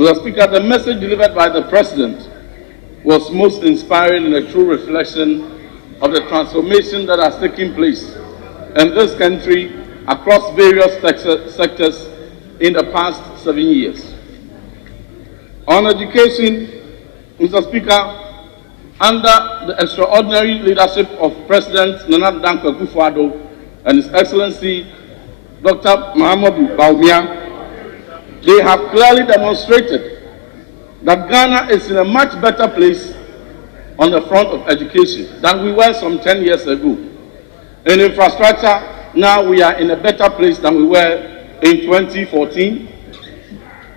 Mr. Speaker, the message delivered by the President was most inspiring and a true reflection of the transformation that has taken place in this country across various sectors in the past 7 years. On education, Mr. Speaker, under the extraordinary leadership of President Nana Dankwa Akufo-Addo and His Excellency Dr. Muhammadu Bawumia, they have clearly demonstrated that Ghana is in a much better place on the front of education than we were some 10 years ago. In infrastructure, now we are in a better place than we were in 2014.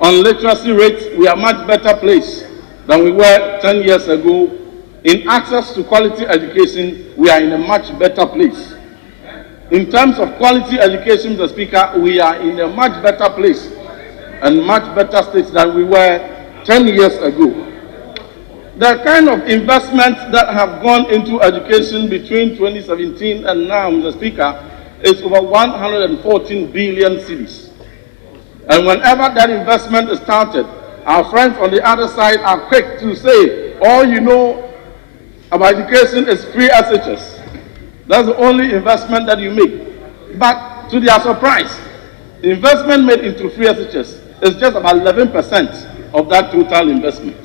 On literacy rates, we are much better place than we were 10 years ago. In access to quality education, we are in a much better place. In terms of quality education, Mr. Speaker, we are in a much better place and much better state than we were 10 years ago. The kind of investments that have gone into education between 2017 and now, Mr. Speaker, is over 114 billion cedis. And whenever that investment is started, our friends on the other side are quick to say, all you know about education is free SHS. That's the only investment that you make. But to their surprise, the investment made into free SHS is just about 11% of that total investment.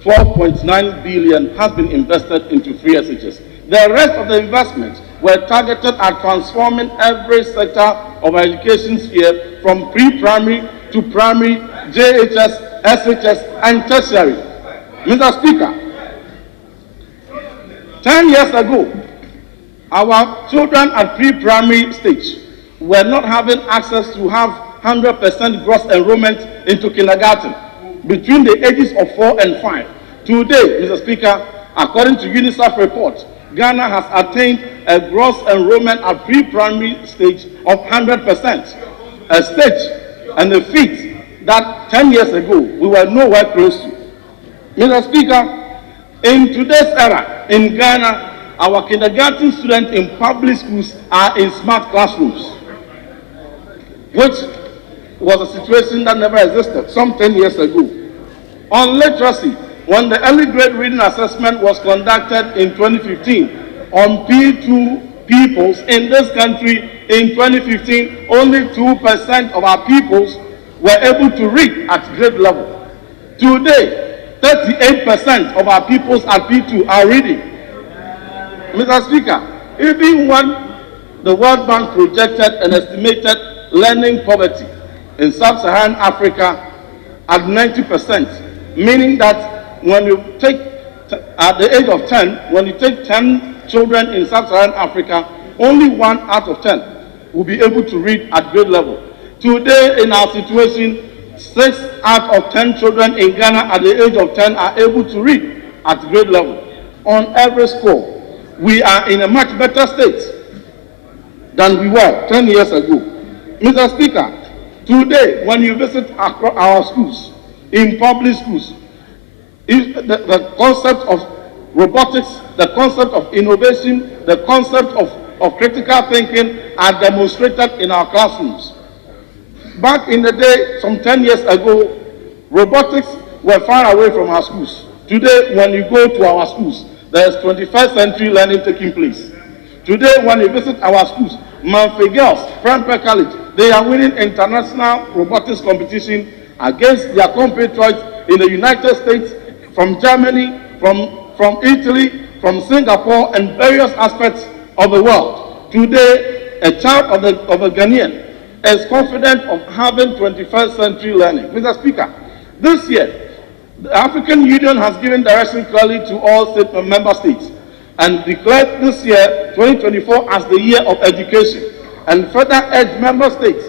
12.9 billion has been invested into free SHS. The rest of the investments were targeted at transforming every sector of education sphere from pre-primary to primary, JHS, SHS, and tertiary. Mr. Speaker, 10 years ago, our children at pre-primary stage were not having access to have 100% gross enrollment into kindergarten between the ages of 4 and 5. Today, Mr. Speaker, according to UNICEF report, Ghana has attained a gross enrollment at pre-primary stage of 100%, a stage and a feat that 10 years ago we were nowhere close to. Mr. Speaker, in today's era in Ghana, our kindergarten students in public schools are in smart classrooms, which was a situation that never existed some 10 years ago. On literacy, when the early grade reading assessment was conducted in 2015 on P2 pupils in this country in 2015, only 2% of our pupils were able to read at grade level. Today, 38% of our pupils at P2 are reading. Mr. Speaker, even when the World Bank projected and estimated learning poverty in sub-Saharan Africa at 90%, meaning that when you take, at the age of 10, when you take 10 children in sub-Saharan Africa, only 1 out of 10 will be able to read at grade level. Today, in our situation, 6 out of 10 children in Ghana at the age of 10 are able to read at grade level. On every score, we are in a much better state than we were 10 years ago. Mr. Speaker, today, when you visit our schools, in public schools, the concept of robotics, the concept of innovation, the concept of critical thinking are demonstrated in our classrooms. Back in the day, some 10 years ago, robotics were far away from our schools. Today, when you go to our schools, there is 21st century learning taking place. Today, when you visit our schools, Manfred Girls, Prempeh College, they are winning international robotics competition against their compatriots in the United States, from Germany, from Italy, from Singapore, and various aspects of the world. Today, a child of a Ghanaian is confident of having 21st century learning. Mr. Speaker, this year, the African Union has given direction clearly to all state member states and declared this year, 2024, as the year of education, and further urged member states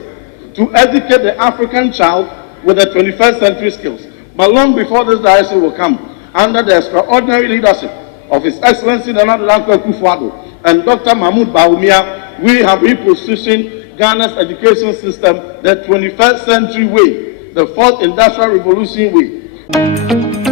to educate the African child with the 21st century skills. But long before this direction will come, under the extraordinary leadership of His Excellency Nana Dankwa Akufo-Addo and Dr. Muhammadu Bawumia, we have repositioned Ghana's education system the 21st century way, the fourth industrial revolution way.